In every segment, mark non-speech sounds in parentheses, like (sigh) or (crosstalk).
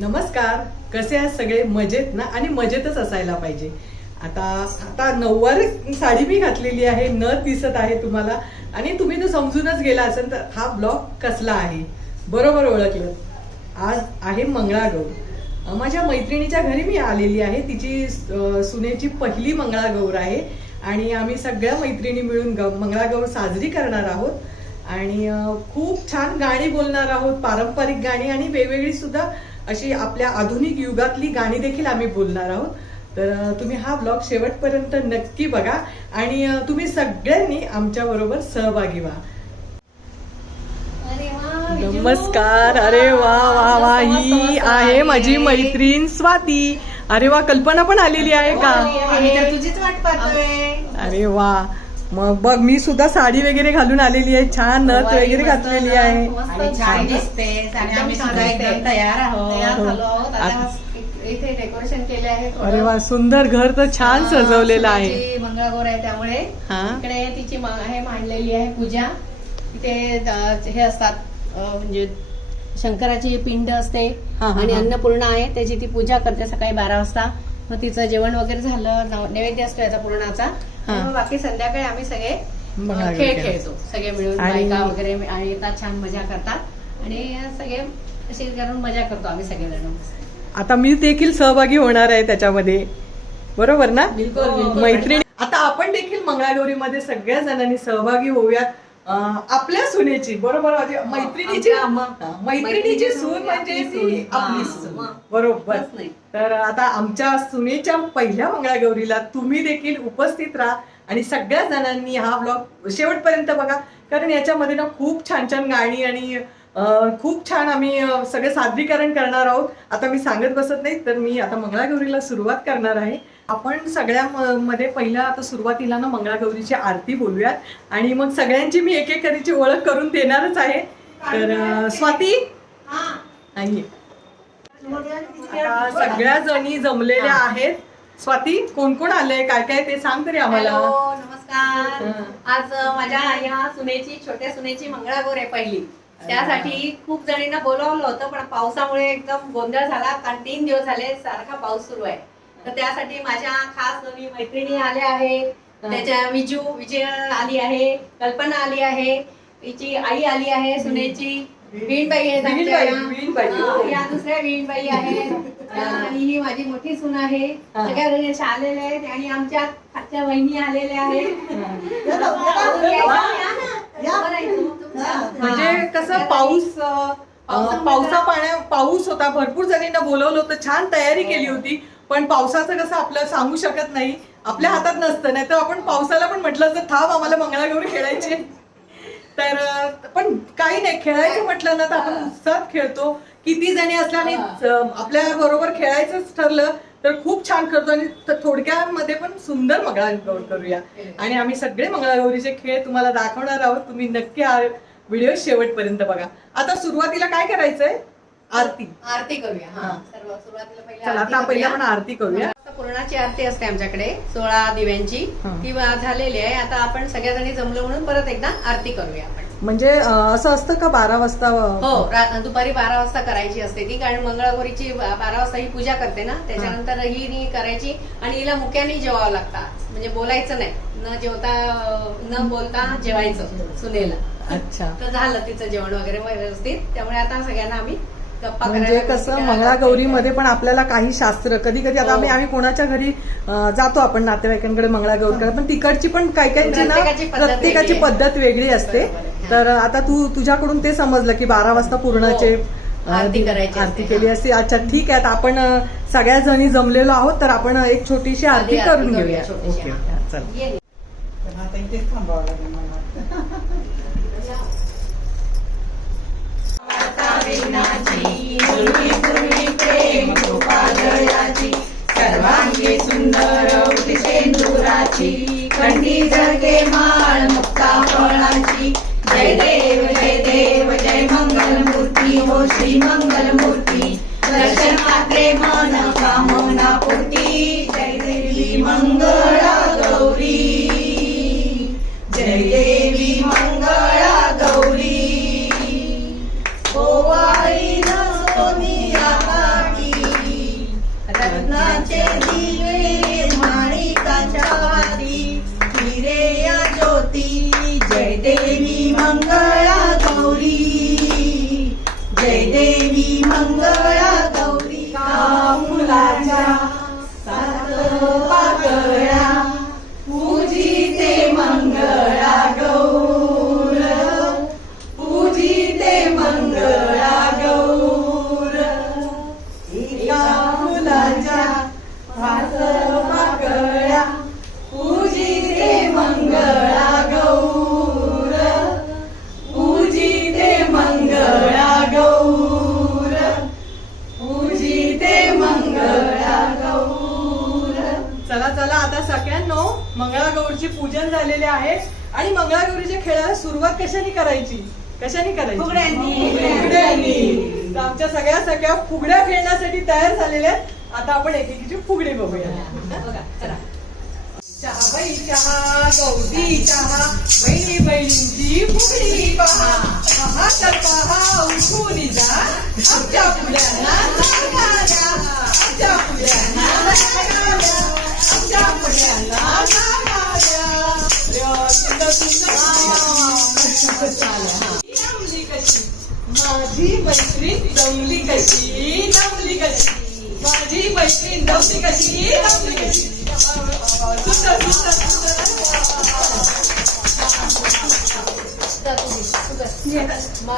नमस्कार. कसे आहात सगळे? मजेत ना? आणि मजेतच असायला पाहिजे. आता आता नऊवार साडी मी घातलेली आहे. न दिसत आहे तुम्हाला. आणि तुम्ही तर समजूनच गेला असेल तर हा ब्लॉग कसला आहे? बरोबर ओळखलं. आज आहे मंगळागौर. माझ्या मैत्रिणीच्या घरी मी आलेली आहे. तिची सुनेची पहिली मंगळागौर आहे. आणि आम्ही सगळ्या मैत्रिणी मिळून ग- मंगळागौर साजरी करणार आहोत. आणि खूप छान गाणी बोलणार आहोत. पारंपरिक गाणी आणि वेगवेगळी सुद्धा अशी आपल्या आधुनिक युगातली गाणी देखील आम्ही बोलणार आहोत. तर तुम्ही हा ब्लॉग शेवटपर्यंत नक्की बघा आणि तुम्ही सगळ्यांनी आमच्या बरोबर सहभागी व्हा. नमस्कार. अरे वा वा वा. ही आहे माझी मैत्रीण स्वाती. अरे वा कल्पना पण आलेली आहे का? आम्ही तर तुझीच वाट पाहतोय. अरे वा. मग बघ मी सुद्धा साडी वगैरे घालून आलेली आहे. छान नथ वगैरे घातलेली आहे. मस्त आणि छान छान दिसते. आणि आम्ही सुद्धा एकदम तयार आहोत. तयार झालो आहोत. आता आता- इथे डेकोरेशन केले आहे थोडं. अरे वा सुंदर घर तर छान हा, सजवलेलं आहे. मंगळागौर आहे त्यामुळे. हा. इकडे तिची मा- हे मांडलेली आहे पूजा. तिथे हे असतात म्हणजे शंकराची पिंड असते हा, हा, आणि हा. अन्नपूर्णा आहे त्याची ती पूजा करते सकाळी बारा वाजता. मग तिचं जेवण वगैरे झालं नव- नैवेद्य असतो याचा पूर्णाचा. हा. मग बाकी संध्याकाळी आम्ही सगळे खेळ खेळ. खेळतो सगळे मिळून बायका वगैरे आणि येतात छान मजा करतात आणि सगळे असे करून मजा करतो आम्ही सगळेजण आता मी देखील सहभागी होणार आहे त्याच्यामध्ये बरोबर ना बिलकुल, बिलकुल. मैत्रिणी आता आपण देखील मंगळागौरीमध्ये सगळ्या जणांनी सहभागी होऊयात आपल्या सुनेची बरोबर मैत्रिणीची. हा, मैत्रिणीची सून म्हणजे हा. बरोबर. तर आता आमच्या सुनेच्या पहिल्या मंगळागौरीला तुम्ही देखील उपस्थित राहा आणि सगळ्या जणांनी हा ब्लॉग शेवटपर्यंत बघा. कारण याच्यामध्ये ना खूप छान छान गाणी आणि खूप छान आम्ही सगळं सादरीकरण करणार आहोत. आता मी सांगत बसत नाही तर मी आता मंगळागौरीला सुरुवात करणार आहे. आपण सगळ्या मध्ये पहिला आता सुरुवातीला ना मंगळागौरीची आरती बोलूयात. आणि मग सगळ्यांची मी एक एक करीची ओळख करून देणारच आहे. तर स्वाती? आहे आता सगळ्या जणी जमलेल्या आहेत. स्वाती कोण कोण आलंय? काय काय ते सांग तरी आम्हाला. हॅलो नमस्कार. हं. आज अ, माझ्या या सुनेची छोट्या सुनेची मंगळागौर आहे पहिली. त्यासाठी खूप जणींना बोलावलं होतं पण पावसामुळे एकदम गोंधळ झाला. कारण तीन दिवस झाले सारखा पाऊस सुरू आहे. तर त्यासाठी माझ्या खास दोन्ही मैत्रिणी आल्या आहेत. हं. त्याच्या विजू विजय आली आहे कल्पना आली आहे तिची आई आली आहे सुनेची. वीणबाई आहेत आमच्या. हं, या दुसऱ्या वीणबाई आहेत. आणि ही माझी मोठी सून आहे. हा. सगळ्या अशा आलेल्या आहेत आणि आमच्या खालच्या वहिनी आलेल्या आहेत. म्हणजे कसं पाऊस अं, अं, पावसा पाण्या पाऊस होता. भरपूर जणींना बोलवलं होतं. छान तयारी केली होती. पण पावसाचं कसं आपलं सांगू शकत नाही. आपल्या हातात नसतं. नाही तर आपण पावसाला पण म्हटलं तर थांब आम्हाला मंगळागौरी खेळायची आहे." तर पण काही नाही खेळायचं म्हटलं ना तर आपण उत्साहात खेळतो. किती जणी असल्या आणि आपल्या बरोबर खेळायचंच ठरलं तर खूप छान करतो. आणि थोडक्यामध्ये पण सुंदर मंगळागौर करूया. आणि आम्ही सगळे मंगळागौरीचे खेळ तुम्हाला दाखवणार आहोत. तुम्ही नक्की हा व्हिडिओ शेवटपर्यंत बघा. आता सुरुवातीला काय करायचंय? आरती. आरती करूया. हा. सर्व सुरुवातीला पहिली चला आता पहिला. आपण आरती करूया. पूर्णाची आरती असते आमच्याकडे सोळा दिव्यांची. ती झालेली आहे. आता आपण सगळ्या जणी जमलो म्हणून परत एकदा आरती करूया आपण. म्हणजे असं असतं का बारा वाजता हो दुपारी बारा वाजता करायची असते ती. कारण मंगळागौरीची बारा वाजता ही पूजा करते ना. त्याच्यानंतर ही करायची आणि हिला मुक्यानी जेवावं लागतात. म्हणजे बोलायचं नाही. न जेवता न बोलता जेवायचं सुनेला. अच्छा. (laughs) तर झालं तिचं जेवण वगैरे व्यवस्थित. त्यामुळे आता सगळ्यांना आम्ही म्हणजे कसं मंगळागौरीमध्ये पण आपल्याला काही शास्त्र कधी कधी आता हो. आम्ही आम्ही कोणाच्या घरी जातो आपण नातेवाईकांकडे मंगळागौर करायला पण तिकडची पण काही काहींची ना प्रत्येकाची पद्धत वेगळी असते. तर आता तू तुझ्याकडून ते समजलं की बारा वाजता पूर्णाचे हो. आरती करायची आरती असते, केली हा. असते. अच्छा ठीक आहे. आता आपण सगळ्या जणी जमलेलो आहोत तर आपण एक छोटीशी आरती करून घेऊया. ओके. हा. हा, चल ये. पण आता इथेच थांबावं लागेल मला वाटतं. सर्वांगी सुंदर सेंदुराची कंठी जळके माळ मुक्ता फळाची जय देव जय देव जय मंगल मूर्ती हो श्री मंगल मूर्ती दर्शन मात्रे मन कामना पूर्ती जय देवी मंगळा गौरी जय देवी मंगळ गौरी ओवाळी न सोनी आकाश रत्नाचे दिवे माणिकाच्या वाती हिरे या ज्योती जय देवी मंगळा गौरी मंगळागौरीचे पूजन झालेले आहे आणि मंगळागौरीच्या खेळाला सुरुवात कशाने करायची? कशाने करायची? फुगड्यांनी. फुगड्यांनी. तर आमच्या सगळ्या सगळ्या फुगड्या खेळण्यासाठी तयार झालेल्या आहेत. आता आपण एकेकीची फुगडी बघूया. बाई चहा गौरी चहा बहिणी बहिणींची फुगडी पहा पहा तर पहा उठून जा आमच्या फुल्यांना आमच्या फुल्यांना आमच्या फुल्यांना कशी? माझी मैत्रीण जमली कशी? जमली कशी? माझी मैत्रीण जमली कशी? सुंदर सुंदर सुंदर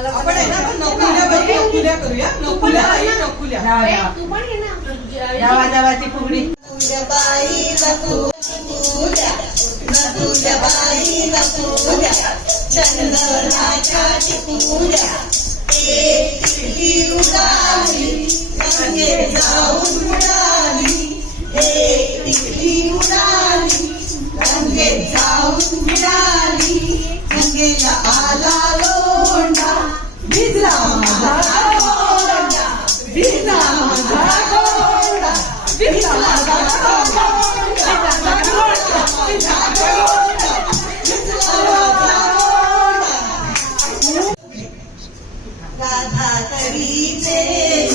आपण आहे ना नकुल्या नकुल्या. करूया नकुल्या आई नकुल्या जावा फुगडी तुझ्या बाईला पूजा तुझ्या बाईला पूजा एक लोंढा राधा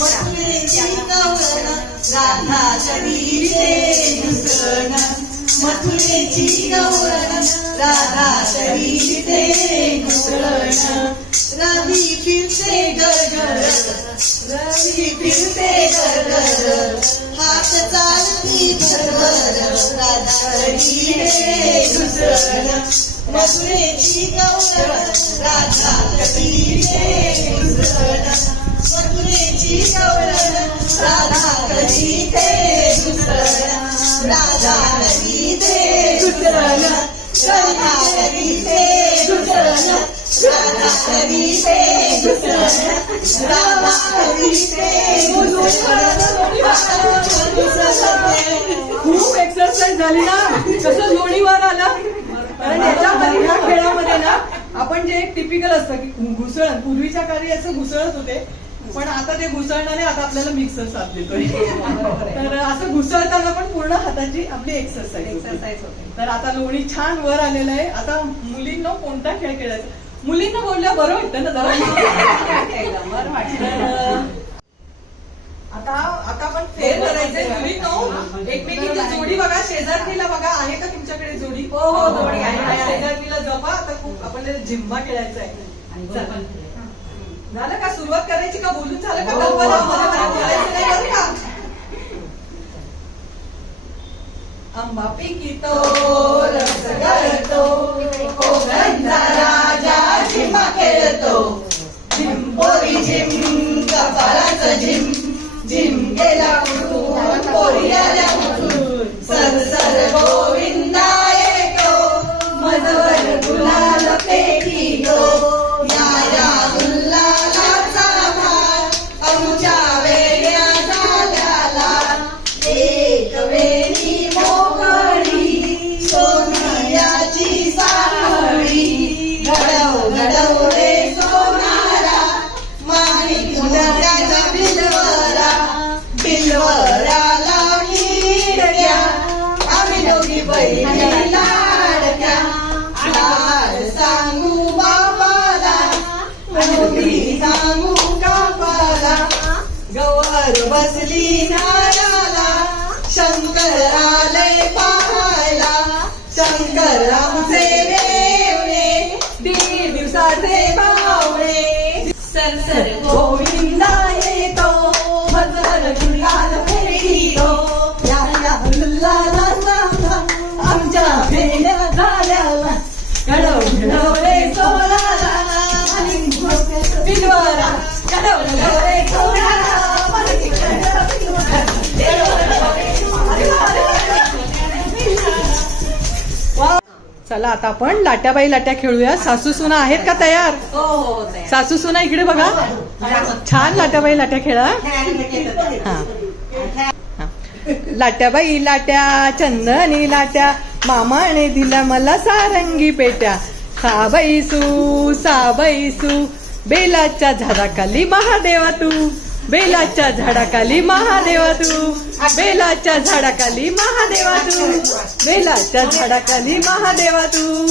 मथुरेची गवळण राधा तरीचे दुसरण मथुरेची गवळण राधा तरीचे दुसरण रवी फिरते गरगर रवी फिरते गरगर हात चालती भरभर राधा रे दुसरण मधुरेची गवळण राधा रे दुसरण मधुरेची गवळण राधा ते दुसरण राधा ते दुसरण राधा ते दुसरण राधा कधीचे दुसरण राधा कधीचे दुसरण खूप एक्सरसाइज झाली ना? कसं लोणीवर आलं. कारण याच्यामध्ये ह्या खेळामध्ये ना आपण जे एक टिपिकल असतं की घुसळण पूर्वीच्या काळी असं घुसळत होते पण आता ते घुसळणार आता आपल्याला मिक्सर साथ देतोय तर असं घुसळताना पण पूर्ण हाताची आपली एक्सरसाइज एक्सरसाइज होते. तर आता लोणी छान वर आलेलं आहे. आता मुलींना कोणता खेळ खेळायचा? मुलींना बोलल्या बरं वाटतं ना जरा (laughs) एकदम बरं वाटलं. तर, आता आता आपण फेर करायचंय. मुलींनो एकमेकीची जोडी बघा. शेजारणीला बघा. आहे का तुमच्याकडे जोडी? हो, हो, जोडी आहे, आहे. शेजारणीला जपा. आता खूप आपण झिम्मा खेळायचा आहे. झालं का? सुरुवात करायची का? बोलून झालं का? हो, कल्पना हो. मध्ये बोलायचं का? आंबा पिकितो उठून पोरी शंकर बसली नाराला शंकर आले पाहायला. शंकर आमचे देवणे दीड दिवसाचे पावणे सर चला आता आपण लाट्याबाई लाट्या खेळूया. सासू सुना आहेत का तयार? हो हो हो तयार. सासू सुना इकडे बघा. छान लाट्याबाई लाट्या खेळा. हा. लाट्याबाई लाट्या चंदनी लाट्या मामाने दिला मला सारंगी पेट्या. साबाई सू साबाई सू बेलाच्या झाडाखाली महादेवा तू. बेलाच्या झाडाखाली महादेवा तू बेलाच्या झाडाखाली महादेवा तू बेलाच्या झाडाखाली महादेवा तू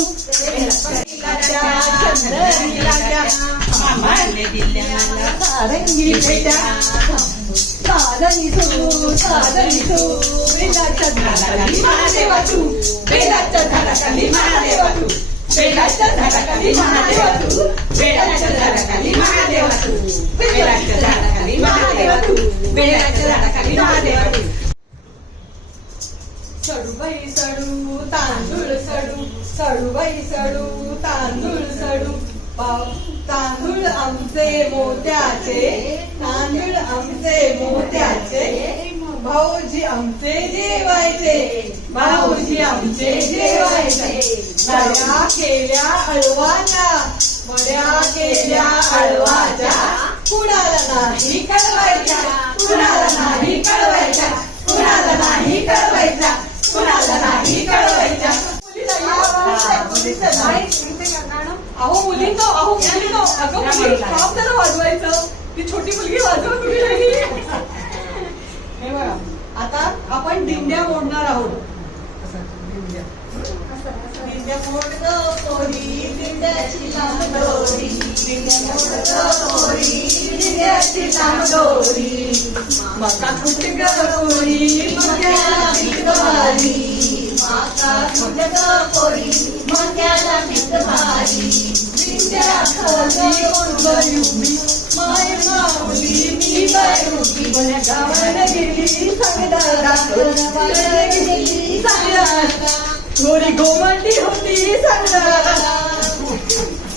चंदनी सारंगी तू साधनी तू बेलाच्या झाडाखाली महादेवा तू बेलाच्या झाडाखाली महादेवा तू झाडाखाली महादेवा तू झाडाखाली महादेवा तू झाडाखाली महादेवा तू झाडाखाली महादेवा तू सडूबाई सडू तांदूळ सडू सडूबाई सडू तांदूळ सडू. तांदूळ आमचे मोत्याचे तांदूळ आमचे मोत्याचे. भाऊजी आमचे जेवायचे. भाऊजी आमचे जेवायचे. वड्या केल्या अळवाच्या. वड्या केल्या अळवाच्या. कुणाला नाही कळवायच्या. कुणाला नाही कळवायच्या. कुणाला नाही कळवायच्या. कुणाला नाही कळवायच्या. अहो मुलींनो अहो मुलींनो. अगं मुली काम जरा वाजवायचं. ती छोटी मुलगी वाजव तुम्ही (laughs) हे बघा. आता आपण दिंड्या मोडणार आहोत. दिंड्या. दिंड्या मोड गं पोरी, दिंड्याची लांब दोरी. दिंड्या मोड गं पोरी, दिंड्याची लांब दोरी. मका कुट मक्याला भारी. माता मक्याला भारी. खाली माय माऊली मी बाय गावाला गेली गेली गोरी गोमाटी होती सांगडा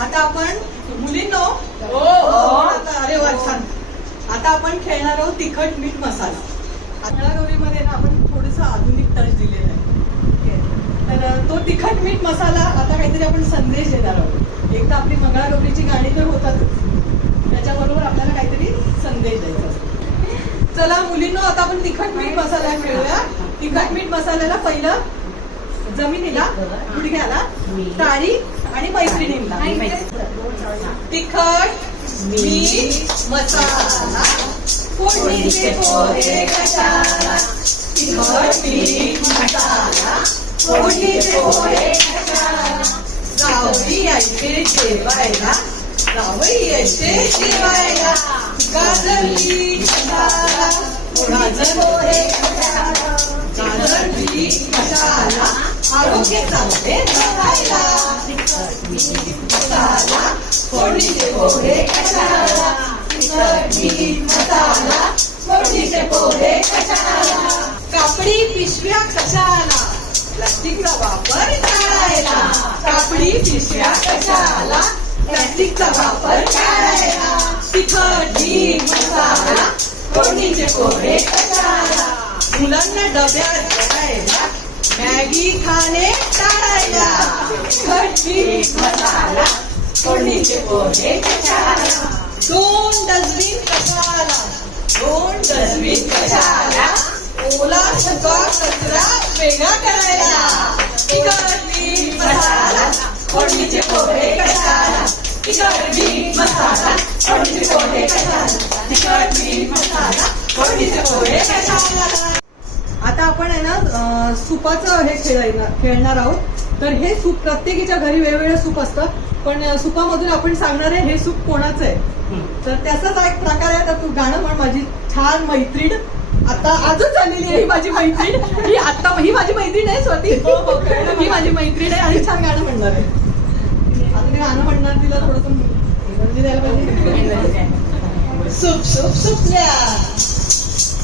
आता आपण मुलींनो आता अरे वा छान. आता आपण खेळणार आहोत तिखट मीठ मसाला. मंगळागौरीमध्ये ना आपण थोडस आधुनिक टच दिलेला आहे. तर तो तिखट मीठ मसाला आता काहीतरी आपण संदेश देणार आहोत. एक तर आपली मंगळागौरीची गाणी तर होतातच. त्याच्याबरोबर आपल्याला काहीतरी संदेश द्यायचा असतो. चला मुलींनो आता आपण तिखट मीठ मसाला खेळूया. तिखट मीठ मसाल्याला पहिलं जमिनीला गुडघ्याला टाळी आणि मैत्रिणींना. तिखट मीठ मसाला. फोडणीचे पोहे कशाला? तिखट मीठ मसाला. फोडणीचे पोहे कशाला? जावई यायचे जेवायला. जावई यायचे जेवायला. गाजर मीठ गाजर पोहे कशाला आरोग्य जगायला मसाला फोडणीचे पोहे कशाला तिखट मसाला फोडणीचे पोहे कशाला कापडी पिशव्या कशाला? प्लास्टिकचा वापर टाळायला कापडी पिशव्या कशाला? प्लास्टिकचा वापर टाळायला तिखट मीठ मसाला फोडणीचे पोहे कशाला मुलांना डब्यात भरायला मॅगी खाणे टाळायला. खटपीठ मसाला फोडणीचे पोहे कशाला दोन डस्टबिन कशाला? दोन डस्टबिन कशाला? ओला सुका कचरा वेगळा करायला. तिखट मीठ मसाला फोडणीचे पोहे कशाला मसाला पोहे कशाला मसाला पोहे कशाला आता आपण आहे ना सुपाचं हे खेळणार खेळणार आहोत. तर हे सूप प्रत्येकीच्या घरी वेगवेगळं सूप असतं पण सुपामधून आपण सांगणार आहे हे सूप कोणाचं आहे? तर त्याचाच एक प्रकार आहे. आता तू गाणं म्हण माझी छान मैत्रीण. आता आजच आलेली आहे ही माझी मैत्रीण. ही आता ही माझी मैत्रीण आहे स्वाती. ही माझी मैत्रीण आहे आणि छान गाणं म्हणणार आहे. ते गाणं म्हणणार तिला थोडस म्हणजे द्यायला पाहिजे. सुप सुप सुपल्या.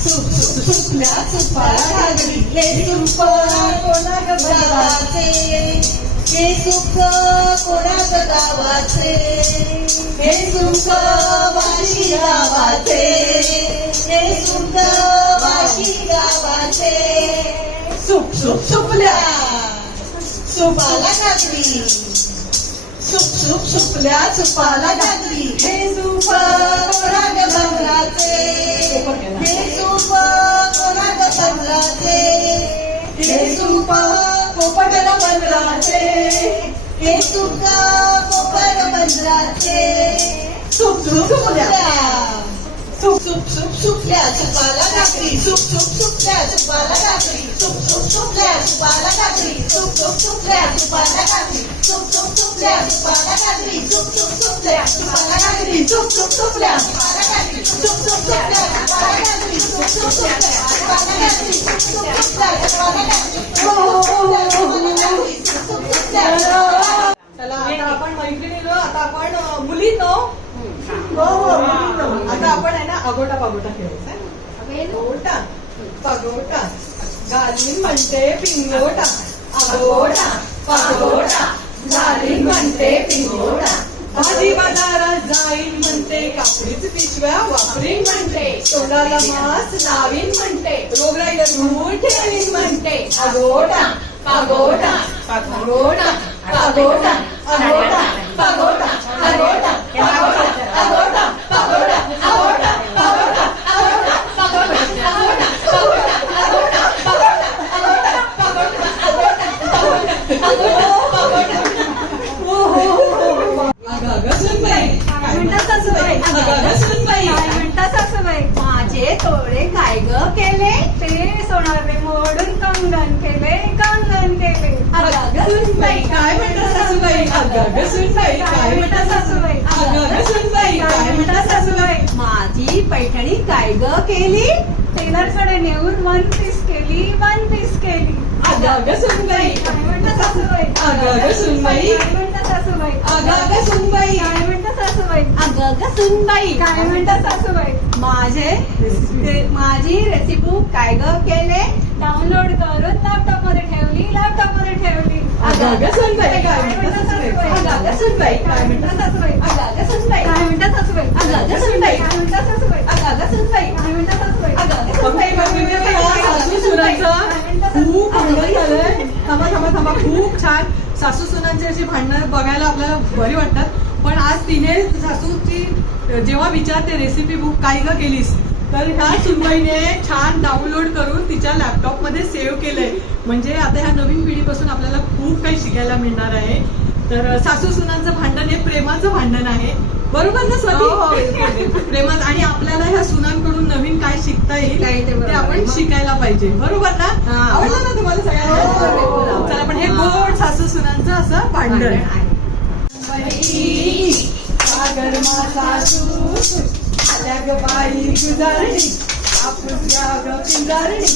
सुप सुप सुपल्या सुपाला हे सुप कोणा गावाचे हे सुख कोणा गावाचे हे वाशी गावाचे? हे सुख वाशी गावाचे? सुप सुप सुपल्या. सुपाला घागरी सुप सुप सुपल्या सुपाला घातली हे सुप कोणाग भवराचे हे सुप कोणाग भवराचे हे सुप पोपटल बंगलाचे हे सुप पोपट बंगलाचे सुप सुप सुपल्या सुप सुप सुप सुपल्या सुपाला घातली सुप सुप सुपल्या सुपाला घातली सुप सुप सुपल्या सुपाला घातली सुप सुप सुपल्या सुपाला घातली सुप सुप सुपल्या सुपाला घातली सुप सुप सुपल्या सुपाला घातली सुप सुप सुपल्या सुपाला घातली सुप सुप सुपल्या सुपाला घातली सुप सुप सुपल्या सुपाला घातली सुप सुप सुपल्या सुपाला घातली हो हो हो चला आता आपण मैत्रिणीनो आता आपण मुलींनो हो हो आता आपण आहे ना अगोटा पागोटा खेळायचा अगोटा पागोटा गालीन म्हणते पिंगोटा. अगोटा पागोटा गालीन म्हणते पिंगोटा. भाजी बाजारात जाईन म्हणते कापडीच पिशव्या वापरीन म्हणते. तोंडाला मास लावीन म्हणते. रोगराईला दूर ठेवीन म्हणते. अगोटा पागोटा पागोटा पागोटा अगोटा म्हणता सासूबाई काय म्हणता सासूबाई तोडे काय ग केले. ते सोनारे मोडून कंगन केले कंगन केले. अगं अगं सुनबाई काय म्हणतात सासूबाई अगं अगं सुनबाई काय म्हणतात सासूबाई अगं अगं सुनबाई काय म्हणतात सासूबाई माझी पैठणी काय ग केली. टेलरकडे नेऊन वन पीस केली वन पीस केली. अगं सुनबाई काय म्हणतात सासूबाई अगं सुनबाई? काय म्हणतात सासूबाई अगं अगं सुनबाई? ग सुनबाई काय म्हणतात सासूबाई? माझे माझी रेसिपी काय ग केले? डाउनलोड करून लॅपटॉपमध्ये ठेवली लॅपटॉपमध्ये ठेवली. अगं अगं सुनबाई काय म्हणतात सासूबाई? अगं अगं सुनबाई काय म्हणतात सासूबाई? अगं अगं सुनबाई काय म्हणतात सासूबाई? अगं अगं सुनबाई काय म्हणतात सासूबाई? अगं अगं सुनबाई काय म्हणतात सासूबाई? अगं अगं सुनबाई बघितलं का? सासू सुनांचं खूप भांडण झालंय. थांबा थांबा थांबा खूप छान. सासू सुनांची अशी भांडणं बघायला आपल्याला बरी वाटतात. पण आज तिने सासूची जेव्हा विचारते रेसिपी बुक काय ग केलीस तर ह्या सुनबाईने छान डाउनलोड करून तिच्या लॅपटॉपमध्ये सेव्ह केलंय. म्हणजे आता ह्या नवीन पिढीपासून आपल्याला खूप काही शिकायला मिळणार आहे. तर सासू सुनांचं भांडण हे प्रेमाचं भांडण आहे. बरोबर ना स्वाती? प्रेमात आणि आपल्याला ह्या सुनांकडून नवीन काय शिकता येईल ते आपण. शिकायला पाहिजे. बरोबर ना? हा. आवडलं ना तुम्हाला हो, हो, सगळ्यांना हो. चला पण हे गोड सासू सुनांचं असं भांडण आहे. सापडली सागर माता तू आल्या ग बाई गुजारणी आपूस या ग पिंजारणी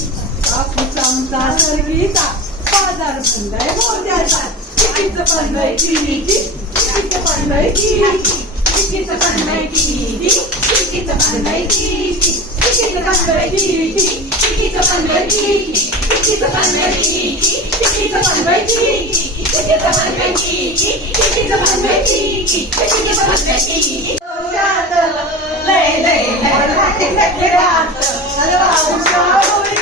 आपूस आमचा सर्गीचा बाजार बंदाय मोत्याचा कितीच पडलंय किडीची कितीच पडलंय किडीची कितीच पडलंय किडीची कितीच पडलंय किडीची Piquito Pandoiki, Piquito Pandoiki, Piquito Pandoiki, Piquito Pandoiki, Piquito Pandoiki, Piquito Pandoiki, Piquito Pandoiki. लय लय लय राहते राहत सर्व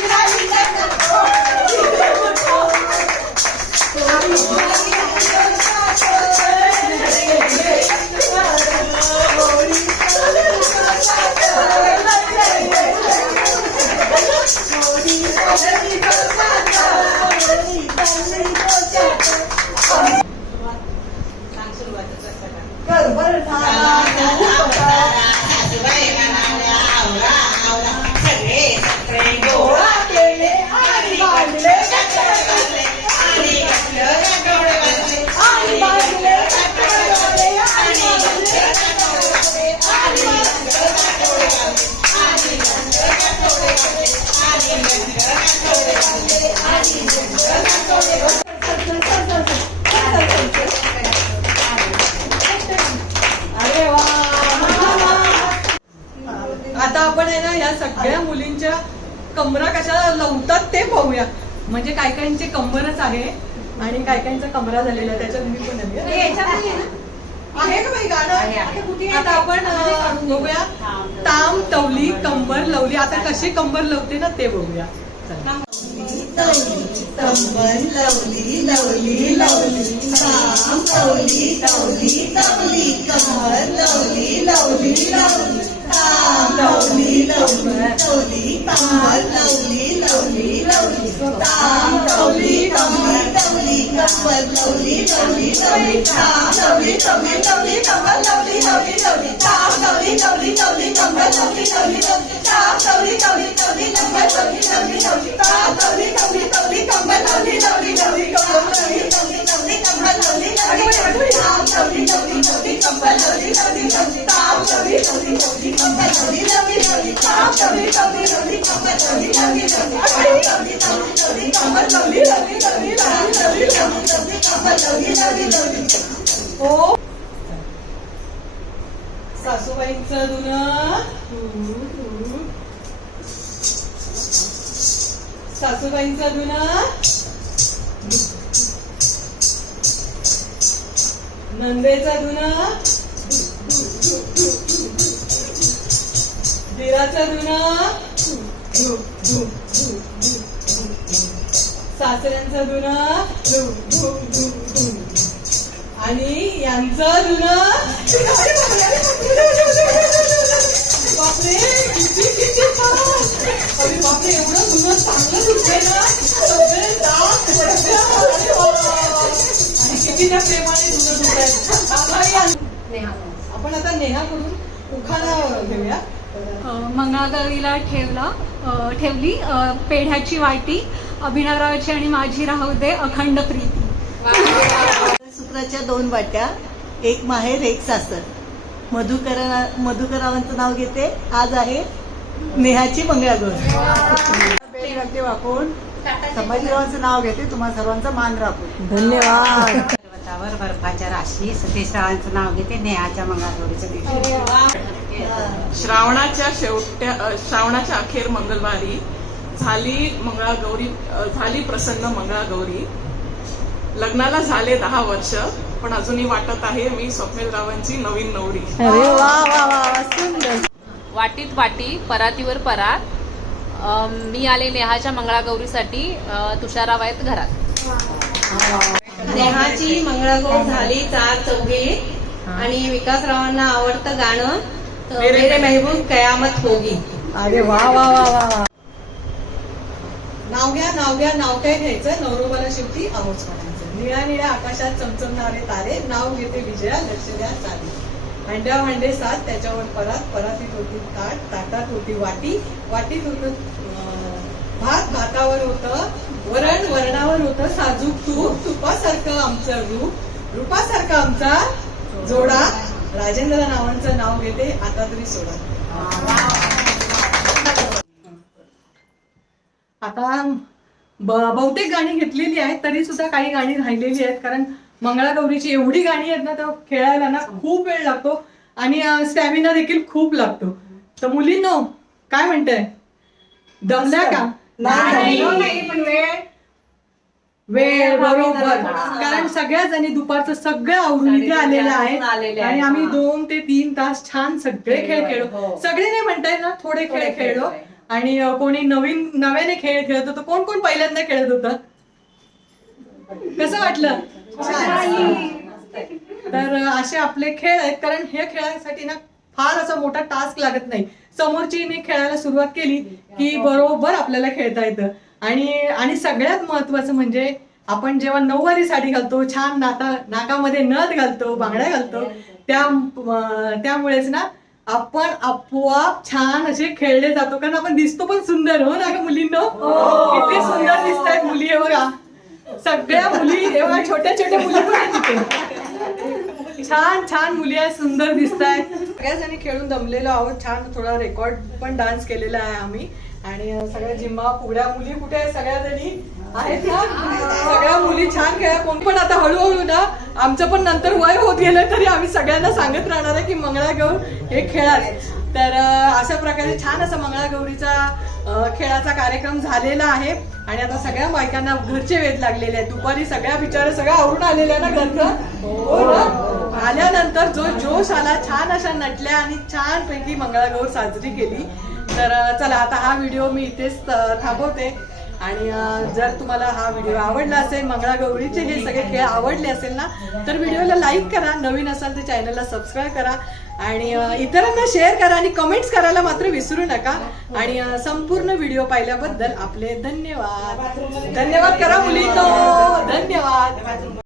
कर बरं म्हणजे काय काहींचे कंबरच आहे आणि काय काहींचा कमरा झालेला आहे त्याच्यात मी पण आहे. आहे का बाई गाणं? आता आपण बघूया. ताम तवली कंबर लवली. आता कशी कंबर लवते ना ते बघूया. कंबन लवली लवली लवली काम लवली लवली लवली कंबन लवली लवली लवली लवली लवली लवली कंबन लवली लवली लवली काम लवली लवली लवली कंबन लवली लवली लवली काम लवली लवली लवली कंबन लवली लवली लवली काम लवली लवली लवली कंबन लवली लवली लवली काम लवली लवली लवली कंबन लवली लवली लवली काम लवली लवली लवली कंबन लवली लवली लवली कंबन लवली लवली लवली कंबन लवली लवली लवली काम लवली लवली लवली कंबन लवली लवली लवली काम लवली लवली लवली कंबन लवली लवली लवली काम लवली लवली लवली कंबन लवली लवली लवली काम लवली लवली लवली कंबन लवली लवली लवली काम लवली लवली लवली कंबन लवली लवली लवली हो सासूबाईंचं धुन सासूबाईंचं धुन नंदेचं धुन दिराचं धुन सासऱ्यांचं धुन आणि यांचं धुन बापरे किती किती अरे बापरे एवढं चांगलं धुतलंय ना? सगळे. आणि किती त्या प्रेमाने आपण आता नेहाकडून उखाणा घेऊया. मंगळागौरीला ठेवलं. ठेवली. पेढ्याची वाटी अभिनवरावाची आणि माझी राहू दे अखंड प्रीती. शुक्राच्या दोन वाट्या एक माहेर एक सासर. मधुकरा मधुकरावांचं नाव घेते. आज आहे नेहाची मंगळागौर. व्यक्ती वापरून संभाजीरावांचं नाव घेते. तुम्हा सर्वांचा मान राखून. धन्यवाद. पर्वतावर बर्फाच्या राशी सतीशरावांचं नाव घेते. नेहाच्या मंगळागौरीच्या दिवशी श्रावणाच्या शेवट्या श्रावणाच्या अखेर मंगळवारी झाली मंगळागौरी झाली प्रसन्न मंगळागौरी. लग्नाला झाले दहा वर्ष पण अजूनही वाटत आहे मी स्वप्नील रावांची नवीन नवरी. अरे वा वा वा वा सुंदर. वाटीत वाटी परातीवर परात. अं, मी आले नेहाच्या मंगळागौरीसाठी अं, तुषाराव आहेत घरात. नेहाची मंगळागौर झाली चार चौघे आणि विकासरावांना आवडतं गाणं तर मेरे मेरे महबूब कयामत होगी. अरे वा वा वा वा वा. नाव घ्या नाव घ्या नाव काय घ्यायचं? नवरोबाला शेवटी म्हणायचं निळ्या निळ्या आकाशात चमचमणारे तारे नाव घेते विजया लक्ष द्या सारी भांड्या भांडे सात त्याच्यावर परात परातीत होती ताट ताटात होती वाटी. वाटीत होत भात भातावर होतं वरण वरणावर होतं साजूक तूप. तुपासारखं आमचं रूप. रूपासारखा आमचा जोडा. राजेंद्र नावांचं नाव घेते आता तरी सोडा. आता बहुतेक गाणी घेतलेली आहेत तरी सुद्धा काही गाणी राहिलेली आहेत. कारण मंगळागौरीची एवढी गाणी आहेत ना तर खेळायला ना खूप वेळ लागतो आणि स्टॅमिना देखील खूप लागतो. तर मुलींनो काय म्हणताय? दमल्या का? वेळ बरोबर. कारण सगळ्या जणी दुपारचं सगळं आवरून इथे आलेल्या आहेत. आणि आम्ही दोन ते तीन तास छान सगळे खेळ खेळलो. सगळे नाही म्हणताय ना थोडे खेळ खेळलो. आणि कोणी नवीन नव्याने खेळ खेळत होतं कोण कोण पहिल्यांदा खेळत होतं? कसं वाटलं? तर असे आपले खेळ आहेत कारण हे खेळासाठी ना फार असा मोठा टास्क लागत नाही. समोरचीने खेळायला सुरुवात केली की बरोबर आपल्याला खेळता येतं. आणि आणि सगळ्यात महत्वाचं म्हणजे आपण जेव्हा नऊवारी साडी घालतो छान नाता नाकामध्ये नथ घालतो बांगड्या घालतो त्या त्यामुळेच ना आपण आपोआप छान असे खेळले जातो. कारण आपण दिसतो पण सुंदर हो ना मुलींनो? किती सुंदर दिसत आहेत मुली हे बघा. सगळ्या मुली हे बघा छोट्या छोट्या मुली पण छान छान मुली आहेत सुंदर दिसत आहेत सगळ्या जणी खेळून दमलेलो आहोत. छान थोडा रेकॉर्ड पण डान्स केलेला आहे आम्ही. आणि सगळ्या जिम्मा फुगड्या मुली कुठे आहेत? सगळ्या जणी आहेत ना? सगळ्या मुली छान खेळा. कोण पण आता हळूहळू ना आमचं पण नंतर वय होत गेलं तरी आम्ही सगळ्यांना सांगत राहणार आहे की मंगळागौर हे खेळा तर अशा प्रकारे छान असा मंगळागौरीचा खेळाचा कार्यक्रम झालेला आहे. आणि आता सगळ्या बायकांना घरचे वेध लागलेले आहेत. दुपारी सगळ्या बिचार सगळ्या आवरून आलेल्या ना घरचं? हो आल्यानंतर जो जोश आला छान अशा नटल्या आणि छान पैकी मंगळागौर साजरी केली. तर चला आता हा व्हिडिओ मी इथेच थांबवते. आणि जर तुम्हाला हा व्हिडिओ आवडला असेल मंगळागौरीचे हे सगळे खेळ आवडले असेल ना तर व्हिडिओला लाईक करा नवीन असाल तर चॅनलला सबस्क्राईब करा. आणि इतरांना शेअर करा आणि कमेंट्स करायला मात्र विसरू नका. आणि संपूर्ण व्हिडिओ पाहिल्याबद्दल आपले धन्यवाद. धन्यवाद करा मुली धन्यवाद.